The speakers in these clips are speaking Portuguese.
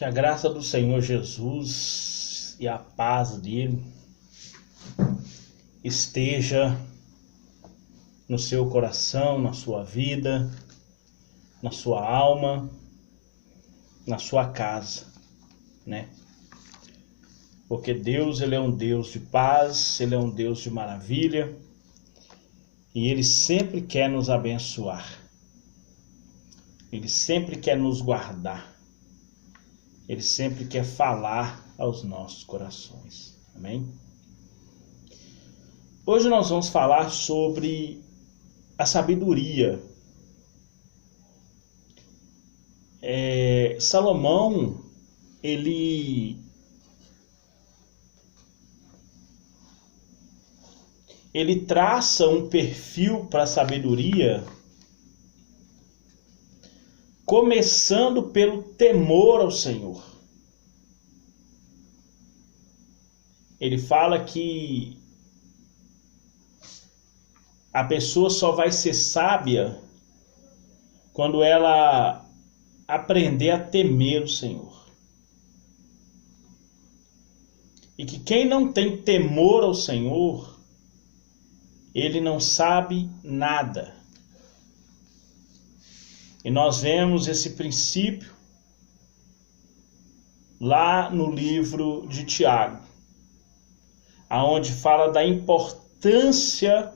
Que a graça do Senhor Jesus e a paz dele esteja no seu coração, na sua vida, na sua alma, na sua casa, né? Porque Deus, Ele é um Deus de paz, Ele é um Deus de maravilha e Ele sempre quer nos abençoar. Ele sempre quer nos guardar. Ele sempre quer falar aos nossos corações. Amém? Hoje nós vamos falar sobre a sabedoria. Salomão, ele traça um perfil para a sabedoria, começando pelo temor ao Senhor. Ele fala que a pessoa só vai ser sábia quando ela aprender a temer o Senhor. E que quem não tem temor ao Senhor, ele não sabe nada. E nós vemos esse princípio lá no livro de Tiago, aonde fala da importância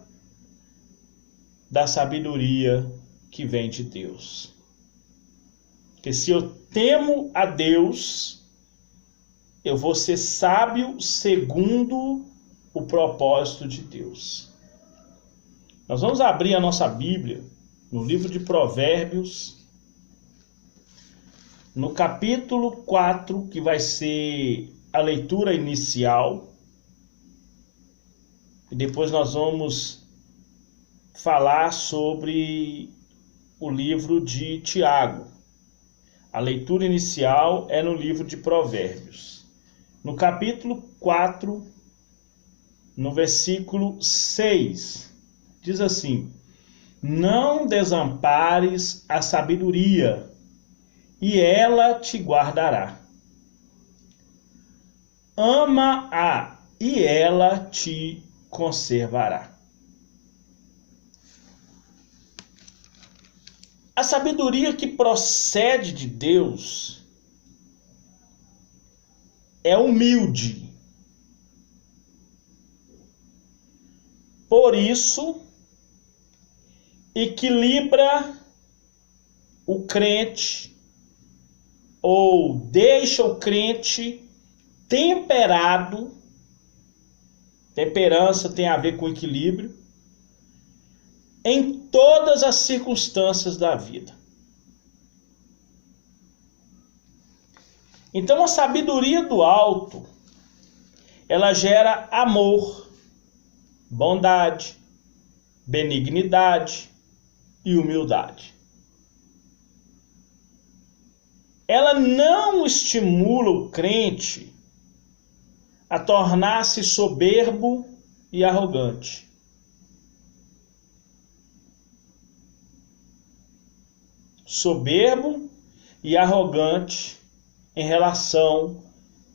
da sabedoria que vem de Deus. Porque se eu temo a Deus, eu vou ser sábio segundo o propósito de Deus. Nós vamos abrir a nossa Bíblia no livro de Provérbios, no capítulo 4, que vai ser a leitura inicial. E depois nós vamos falar sobre o livro de Tiago. A leitura inicial é no livro de Provérbios. No capítulo 4, no versículo 6, diz assim: não desampares a sabedoria, e ela te guardará. Ama-a, e ela te conservará. A sabedoria que procede de Deus é humilde. Por isso, equilibra o crente, ou deixa o crente temperado. Temperança tem a ver com equilíbrio em todas as circunstâncias da vida. Então a sabedoria do alto, ela gera amor, bondade, benignidade e humildade. Ela não estimula o crente a tornar-se soberbo e arrogante. Soberbo e arrogante em relação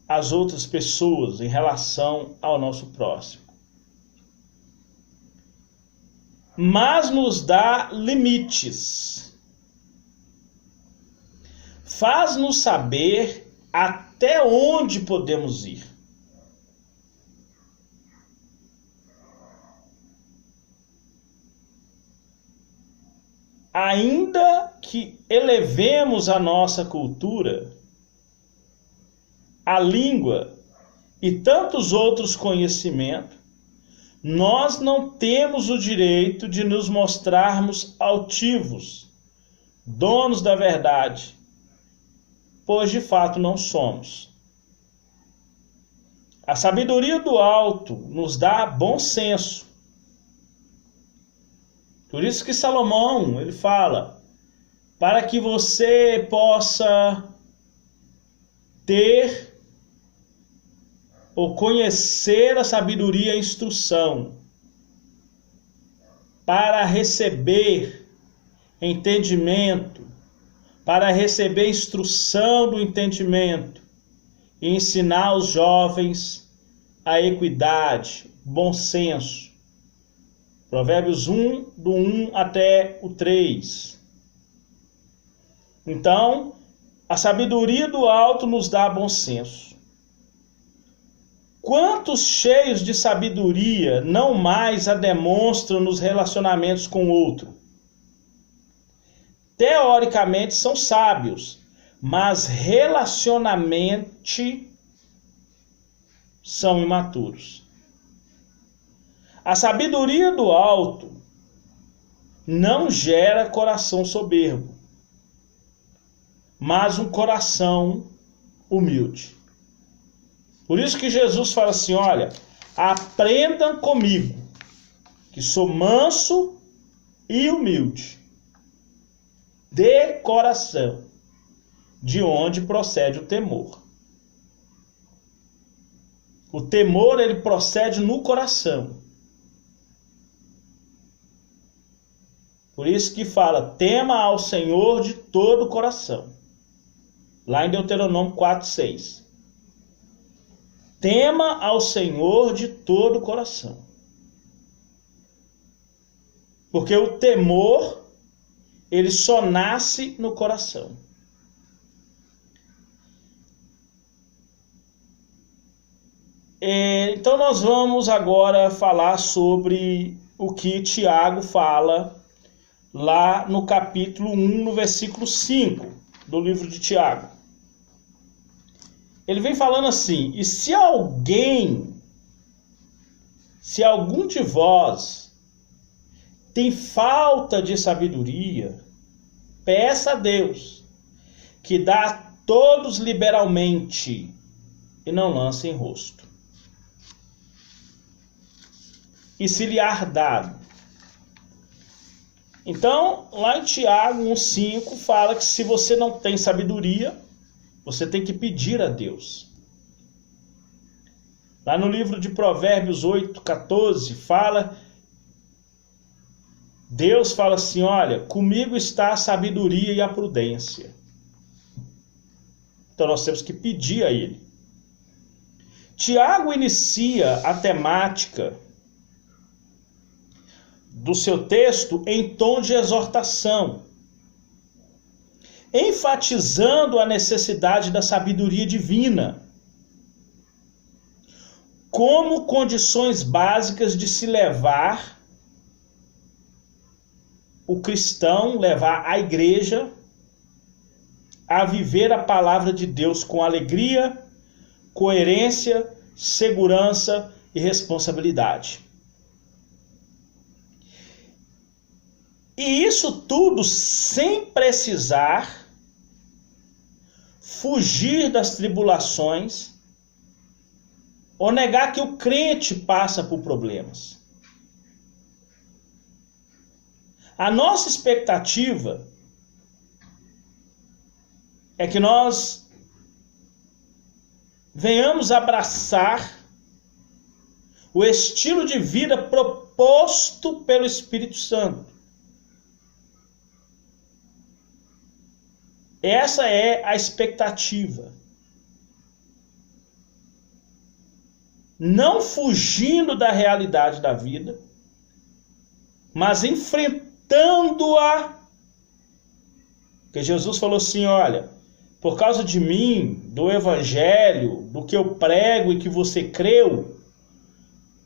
às outras pessoas, em relação ao nosso próximo. Mas nos dá limites. Faz-nos saber até onde podemos ir. Ainda que elevemos a nossa cultura, a língua e tantos outros conhecimentos, nós não temos o direito de nos mostrarmos altivos, donos da verdade, pois de fato não somos. A sabedoria do alto nos dá bom senso. Por isso que Salomão, ele fala, para que você possa ter ou conhecer a sabedoria e a instrução, para receber entendimento, para receber instrução do entendimento e ensinar os jovens a equidade, bom senso. Provérbios 1, do 1 até o 3. Então, a sabedoria do alto nos dá bom senso. Quantos cheios de sabedoria não mais a demonstram nos relacionamentos com o outro? Teoricamente são sábios, mas relacionalmente são imaturos. A sabedoria do alto não gera coração soberbo, mas um coração humilde. Por isso que Jesus fala assim, olha, aprendam comigo, que sou manso e humilde, de coração, de onde procede o temor. O temor, ele procede no coração. Por isso que fala, tema ao Senhor de todo o coração. Lá em Deuteronômio 4:6. Tema ao Senhor de todo o coração. Porque o temor, ele só nasce no coração. Então nós vamos agora falar sobre o que Tiago fala lá no capítulo 1, no versículo 5 do livro de Tiago. Ele vem falando assim, e se algum de vós tem falta de sabedoria, peça a Deus, que dá a todos liberalmente e não lança em rosto. E se lhe há dado. Então, lá em Tiago 1,5 fala que se você não tem sabedoria, você tem que pedir a Deus. Lá no livro de Provérbios 8:14 fala, Deus fala assim, olha, comigo está a sabedoria e a prudência. Então nós temos que pedir a Ele. Tiago inicia a temática do seu texto em tom de exortação, enfatizando a necessidade da sabedoria divina como condições básicas de se levar o cristão, levar a igreja a viver a palavra de Deus com alegria, coerência, segurança e responsabilidade. E isso tudo sem precisar fugir das tribulações ou negar que o crente passa por problemas. A nossa expectativa é que nós venhamos abraçar o estilo de vida proposto pelo Espírito Santo. Essa é a expectativa. Não fugindo da realidade da vida, mas enfrentando-a. Porque Jesus falou assim, olha, por causa de mim, do evangelho, do que eu prego e que você creu,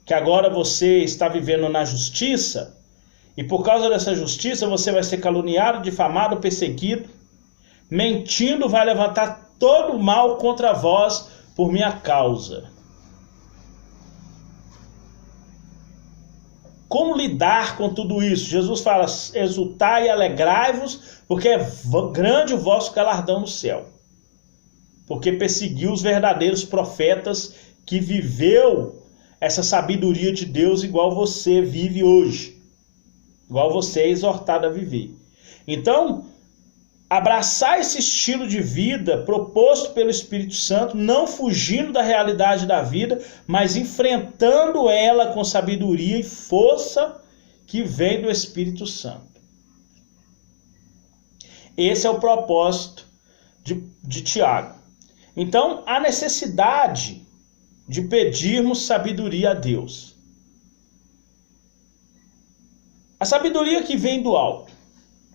que agora você está vivendo na justiça, e por causa dessa justiça você vai ser caluniado, difamado, perseguido, mentindo, vai levantar todo o mal contra vós por minha causa. Como lidar com tudo isso? Jesus fala, exultai e alegrai-vos, porque é grande o vosso galardão no céu. Porque perseguiu os verdadeiros profetas que viveu essa sabedoria de Deus igual você vive hoje. Igual você é exortado a viver. Então, abraçar esse estilo de vida proposto pelo Espírito Santo, não fugindo da realidade da vida, mas enfrentando ela com sabedoria e força que vem do Espírito Santo. Esse é o propósito de Tiago. Então, há necessidade de pedirmos sabedoria a Deus. A sabedoria que vem do alto.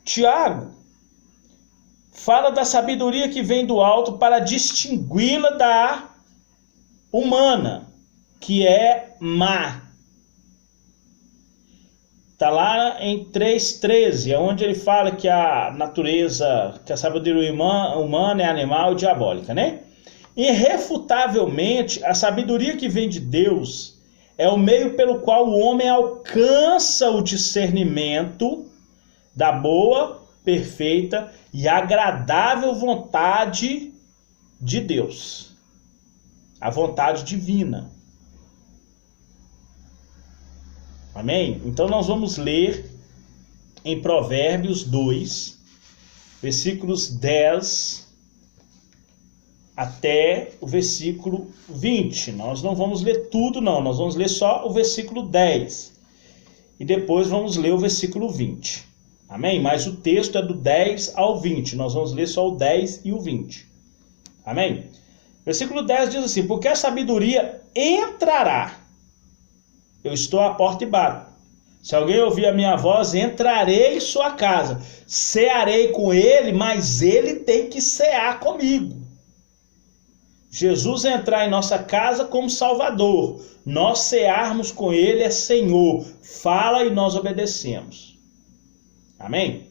Tiago fala da sabedoria que vem do alto para distingui-la da humana, que é má. Está lá em 3,13, é onde ele fala que a natureza, que a sabedoria humana é animal e diabólica, né? Irrefutavelmente, a sabedoria que vem de Deus é o meio pelo qual o homem alcança o discernimento da boa, perfeita e agradável vontade de Deus. A vontade divina. Amém? Então nós vamos ler em Provérbios 2, versículos 10 até o versículo 20. Nós não vamos ler tudo não, nós vamos ler só o versículo 10. E depois vamos ler o versículo 20. Amém? Mas o texto é do 10 ao 20, nós vamos ler só o 10 e o 20. Amém? Versículo 10 diz assim: porque a sabedoria entrará. Eu estou à porta e bato. Se alguém ouvir a minha voz, entrarei em sua casa. Cearei com ele, mas ele tem que cear comigo. Jesus entrar em nossa casa como Salvador. Nós cearmos com ele é Senhor. Fala e nós obedecemos. Amém?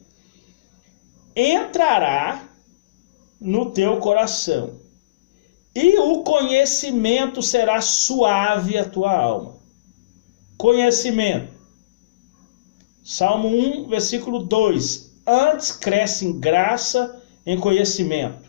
Entrará no teu coração. E o conhecimento será suave a tua alma. Conhecimento. Salmo 1, versículo 2. Antes cresce em graça, em conhecimento.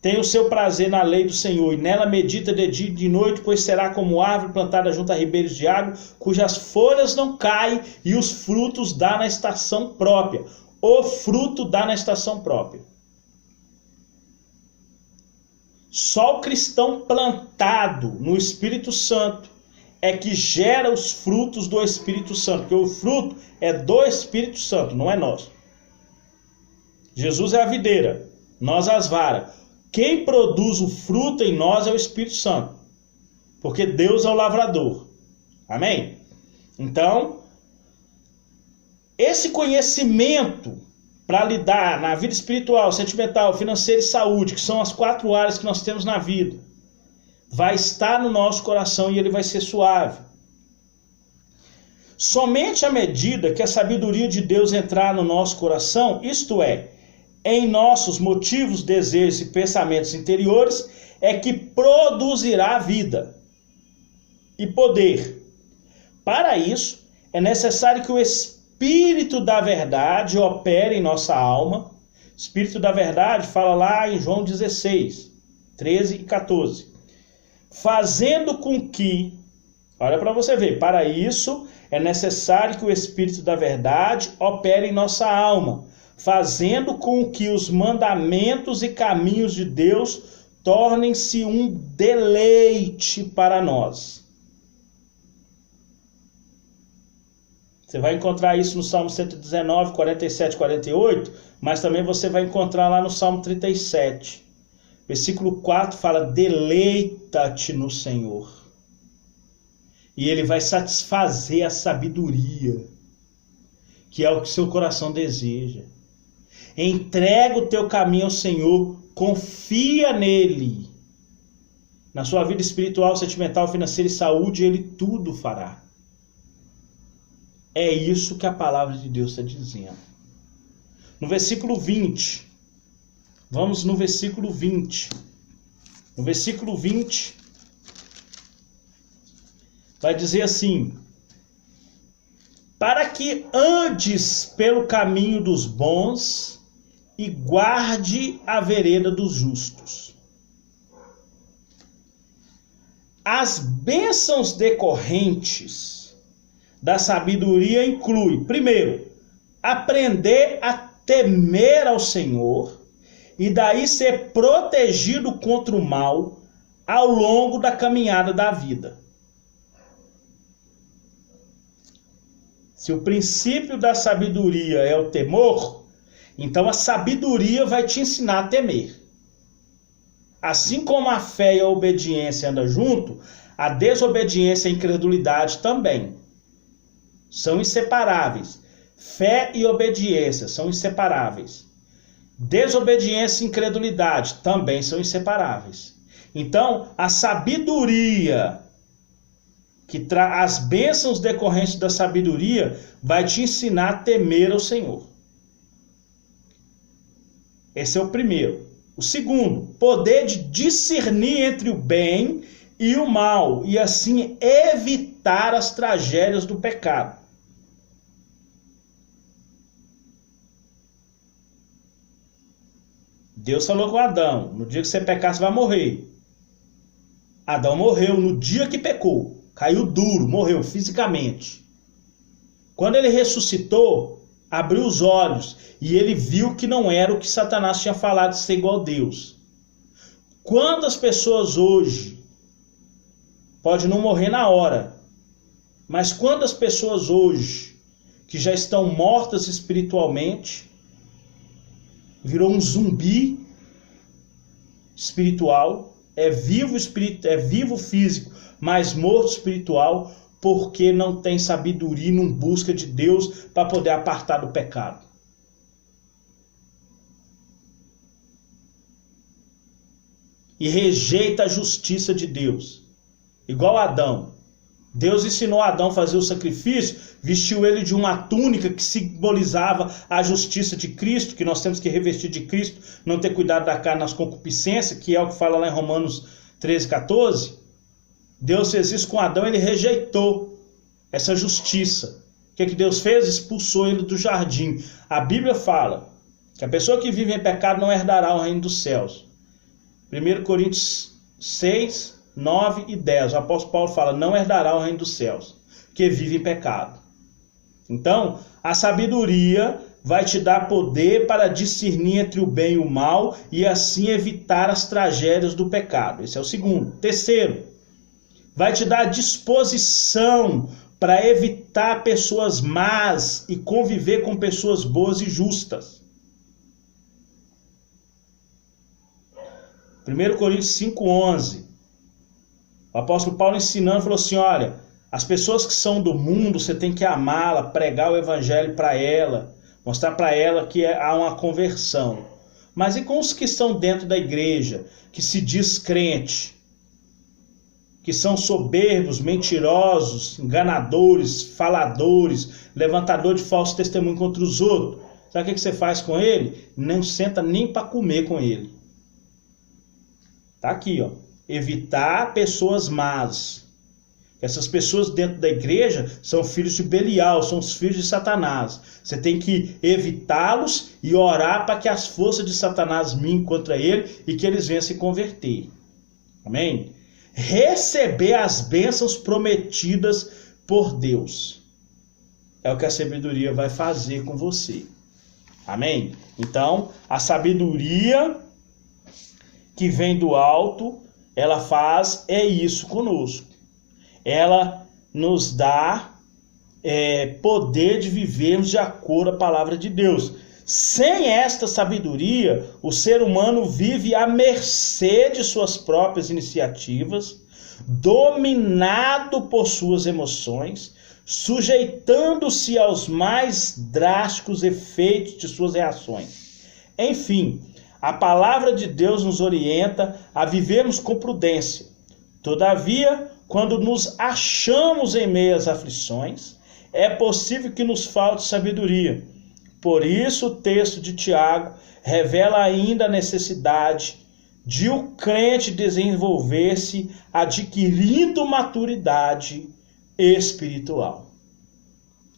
Tem o seu prazer na lei do Senhor, e nela medita de dia e de noite, pois será como árvore plantada junto a ribeiros de água, cujas folhas não caem, e os frutos dá na estação própria. O fruto dá na estação própria. Só o cristão plantado no Espírito Santo é que gera os frutos do Espírito Santo, porque o fruto é do Espírito Santo, não é nosso. Jesus é a videira, nós as varas. Quem produz o fruto em nós é o Espírito Santo, porque Deus é o lavrador. Amém? Então, esse conhecimento para lidar na vida espiritual, sentimental, financeira e saúde, que são as 4 áreas que nós temos na vida, vai estar no nosso coração e ele vai ser suave. Somente à medida que a sabedoria de Deus entrar no nosso coração, isto é, em nossos motivos, desejos e pensamentos interiores, é que produzirá vida e poder. Para isso, é necessário que o Espírito da Verdade opere em nossa alma. Espírito da Verdade fala lá em João 16, 13 e 14. Fazendo com que, olha para você ver, para isso é necessário que o Espírito da Verdade opere em nossa alma, fazendo com que os mandamentos e caminhos de Deus tornem-se um deleite para nós. Você vai encontrar isso no Salmo 119, 47 e 48, mas também você vai encontrar lá no Salmo 37. Versículo 4 fala: deleita-te no Senhor. E ele vai satisfazer a sabedoria, que é o que seu coração deseja. Entrega o teu caminho ao Senhor, confia nele. Na sua vida espiritual, sentimental, financeira e saúde, ele tudo fará. É isso que a palavra de Deus está dizendo. No versículo 20, vamos no versículo 20. No versículo 20, vai dizer assim: para que andes pelo caminho dos bons e guarde a vereda dos justos. As bênçãos decorrentes da sabedoria inclui, primeiro, aprender a temer ao Senhor e daí ser protegido contra o mal ao longo da caminhada da vida. Se o princípio da sabedoria é o temor, Então a sabedoria vai te ensinar a temer. Assim como a fé e a obediência andam junto, a desobediência e a incredulidade também. São inseparáveis. Fé e obediência são inseparáveis. Desobediência e incredulidade também são inseparáveis. Então, a sabedoria, as bênçãos decorrentes da sabedoria, vai te ensinar a temer ao Senhor. Esse é o primeiro. O segundo, poder de discernir entre o bem e o mal, e assim evitar as tragédias do pecado. Deus falou com Adão: no dia que você pecar, você vai morrer. Adão morreu no dia que pecou. Caiu duro, morreu fisicamente. Quando ele ressuscitou, abriu os olhos e ele viu que não era o que Satanás tinha falado de ser igual a Deus. Quantas pessoas hoje pode não morrer na hora, mas quantas pessoas hoje que já estão mortas espiritualmente, virou um zumbi espiritual, é vivo físico, mas morto espiritual, porque não tem sabedoria, não busca de Deus para poder apartar do pecado. E rejeita a justiça de Deus. Igual Adão. Deus ensinou Adão a fazer o sacrifício, vestiu ele de uma túnica que simbolizava a justiça de Cristo, que nós temos que revestir de Cristo, não ter cuidado da carne nas concupiscências, que é o que fala lá em Romanos 13, 14. Deus fez isso com Adão, ele rejeitou essa justiça. O que Deus fez? Expulsou ele do jardim. A Bíblia fala que a pessoa que vive em pecado não herdará o reino dos céus. 1 Coríntios 6, 9 e 10. O apóstolo Paulo fala: não herdará o reino dos céus, que vive em pecado. Então, a sabedoria vai te dar poder para discernir entre o bem e o mal e assim evitar as tragédias do pecado. Esse é o segundo. Terceiro, vai te dar disposição para evitar pessoas más e conviver com pessoas boas e justas. 1 Coríntios 5:11. O apóstolo Paulo ensinando, falou assim: olha, as pessoas que são do mundo, você tem que amá-la, pregar o evangelho para ela, mostrar para ela que há uma conversão. Mas e com os que estão dentro da igreja, que se diz crente, que são soberbos, mentirosos, enganadores, faladores, levantadores de falso testemunho contra os outros? Sabe o que você faz com ele? Não senta nem para comer com ele. Tá aqui, ó. Evitar pessoas más. Essas pessoas dentro da igreja são filhos de Belial, são os filhos de Satanás. Você tem que evitá-los e orar para que as forças de Satanás minguem contra ele e que eles venham se converter. Amém? Receber as bênçãos prometidas por Deus. É o que a sabedoria vai fazer com você. Amém? Então, a sabedoria que vem do alto, ela faz isso conosco. Ela nos dá poder de vivermos de acordo com a palavra de Deus. Sem esta sabedoria, o ser humano vive à mercê de suas próprias iniciativas, dominado por suas emoções, sujeitando-se aos mais drásticos efeitos de suas reações. Enfim, a palavra de Deus nos orienta a vivermos com prudência. Todavia, quando nos achamos em meio às aflições, é possível que nos falte sabedoria. Por isso, o texto de Tiago revela ainda a necessidade de o crente desenvolver-se adquirindo maturidade espiritual.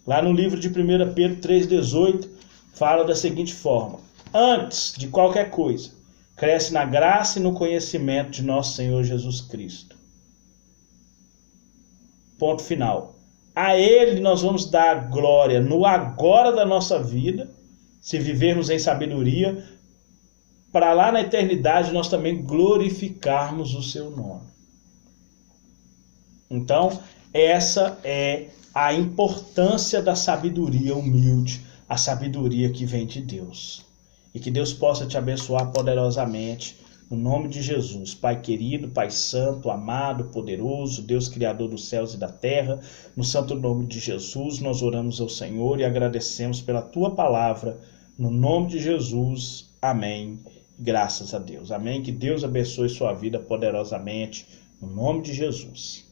Lá no livro de 1 Pedro 3,18, fala da seguinte forma: antes de qualquer coisa, cresce na graça e no conhecimento de nosso Senhor Jesus Cristo. Ponto final. A Ele nós vamos dar glória no agora da nossa vida, se vivermos em sabedoria, para lá na eternidade nós também glorificarmos o seu nome. Então, essa é a importância da sabedoria humilde, a sabedoria que vem de Deus. e que Deus possa te abençoar poderosamente. No nome de Jesus, Pai querido, Pai santo, amado, poderoso, Deus criador dos céus e da terra, no santo nome de Jesus, nós oramos ao Senhor e agradecemos pela tua palavra. No nome de Jesus, amém. Graças a Deus, amém. Que Deus abençoe sua vida poderosamente, no nome de Jesus.